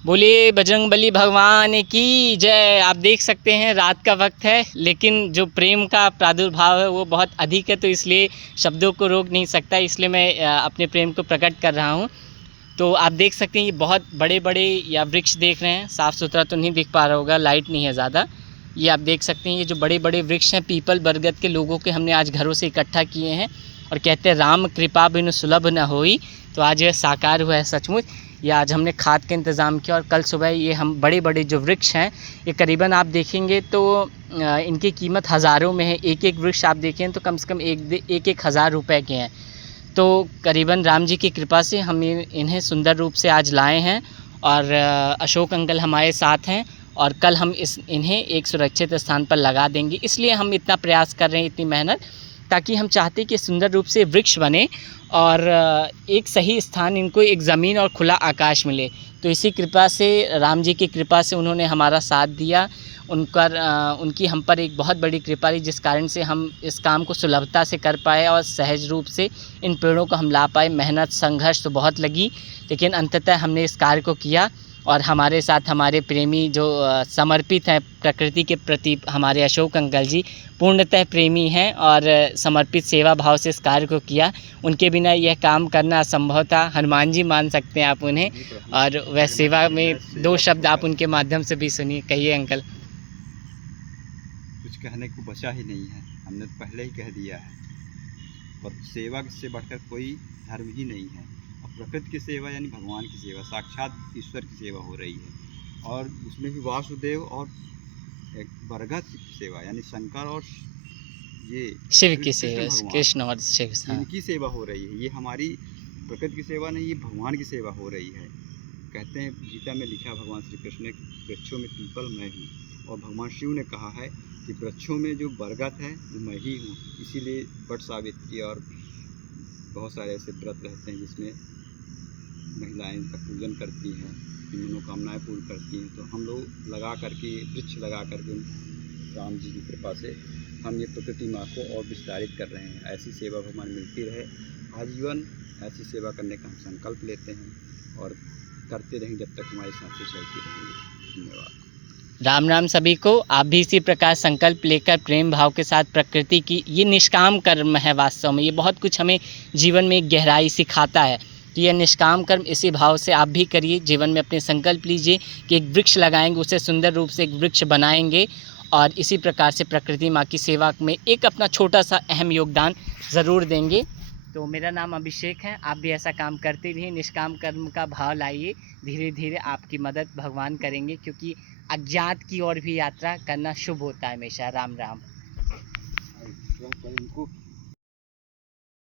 बोलिए बजरंगबली भगवान की जय। आप देख सकते हैं रात का वक्त है, लेकिन जो प्रेम का प्रादुर्भाव है वो बहुत अधिक है, तो इसलिए शब्दों को रोक नहीं सकता, इसलिए मैं अपने प्रेम को प्रकट कर रहा हूँ। तो आप देख सकते हैं ये बहुत बड़े बड़े या वृक्ष देख रहे हैं, साफ़ सुथरा तो नहीं दिख पा रहा होगा, लाइट नहीं है ज़्यादा। ये आप देख सकते हैं ये जो बड़े बड़े वृक्ष हैं पीपल बरगद के, लोगों के हमने आज घरों से इकट्ठा किए हैं और कहते हैं राम कृपा बिनु सुलभ न होई। तो आज यह साकार हुआ है सचमुच। ये आज हमने खाद का इंतज़ाम किया और कल सुबह ये हम बड़े बड़े जो वृक्ष हैं ये करीबन आप देखेंगे तो इनकी कीमत हज़ारों में है। एक एक वृक्ष आप देखें तो कम से कम एक हज़ार रुपये के हैं। तो करीबन राम जी की कृपा से हम इन्हें सुंदर रूप से आज लाए हैं और अशोक अंकल हमारे साथ हैं और कल हम इन्हें एक सुरक्षित स्थान पर लगा देंगे। इसलिए हम इतना प्रयास कर रहे हैं, इतनी मेहनत, ताकि हम चाहते कि सुंदर रूप से वृक्ष बने और एक सही स्थान इनको, एक ज़मीन और खुला आकाश मिले। तो इसी कृपा से, राम जी की कृपा से उन्होंने हमारा साथ दिया। उनकी हम पर एक बहुत बड़ी कृपा रही, जिस कारण से हम इस काम को सुलभता से कर पाए और सहज रूप से इन पेड़ों को हम ला पाए। मेहनत संघर्ष तो बहुत लगी, लेकिन अंततः हमने इस कार्य को किया और हमारे साथ हमारे प्रेमी जो समर्पित हैं प्रकृति के प्रति, हमारे अशोक अंकल जी पूर्णतः प्रेमी हैं और समर्पित सेवा भाव से इस कार्य को किया। उनके बिना यह काम करना असंभव था। हनुमान जी मान सकते हैं आप उन्हें। और वह सेवा में दो शब्द आप उनके माध्यम से भी सुनिए। कहिए अंकल। कुछ कहने को बचा ही नहीं है, हमने तो पहले ही कह दिया है। और सेवा से बढ़कर कोई धर्म ही नहीं है। और प्रकृति की सेवा यानी भगवान की सेवा, साक्षात ईश्वर की सेवा हो रही है। और उसमें भी वासुदेव और एक बरगद की सेवा यानी शंकर और ये शिव की सेवा, भगवान, कृष्ण और शिव, इनकी सेवा हो रही है। ये हमारी प्रकृति की सेवा नहीं, ये भगवान की सेवा हो रही है। कहते हैं गीता में लिखा भगवान श्री कृष्ण ने, वृक्षों में पीपल मैं हूँ। और भगवान शिव ने कहा है कि वृक्षों में जो बरगद है वो मैं ही हूँ। इसीलिए वट सावित्री और बहुत सारे ऐसे व्रत रहते हैं जिसमें महिलाएं इनका पूजन करती हैं, मनोकामनाएं पूर्ण करती हैं। तो हम लोग लगा करके, वृक्ष लगा करके राम जी की कृपा से हम ये प्रकृति माँ को और विस्तारित कर रहे हैं। ऐसी सेवा भगवान मिलती रहे आजीवन। ऐसी सेवा करने का हम संकल्प लेते हैं और करते रहेंगे जब तक हमारी सांसें चलती रहेंगी। धन्यवाद। राम राम सभी को। आप भी इसी प्रकार संकल्प लेकर प्रेम भाव के साथ प्रकृति की, ये निष्काम कर्म है वास्तव में, ये बहुत कुछ हमें जीवन में गहराई सिखाता है। तो यह निष्काम कर्म इसी भाव से आप भी करिए। जीवन में अपने संकल्प लीजिए कि एक वृक्ष लगाएंगे, उसे सुंदर रूप से एक वृक्ष बनाएंगे और इसी प्रकार से प्रकृति माँ की सेवा में एक अपना छोटा सा अहम योगदान ज़रूर देंगे। तो मेरा नाम अभिषेक है। आप भी ऐसा काम करते रहिए, निष्काम कर्म का भाव लाइए। धीरे धीरे आपकी मदद भगवान करेंगे, क्योंकि अज्ञात की ओर भी यात्रा करना शुभ होता है हमेशा। राम राम।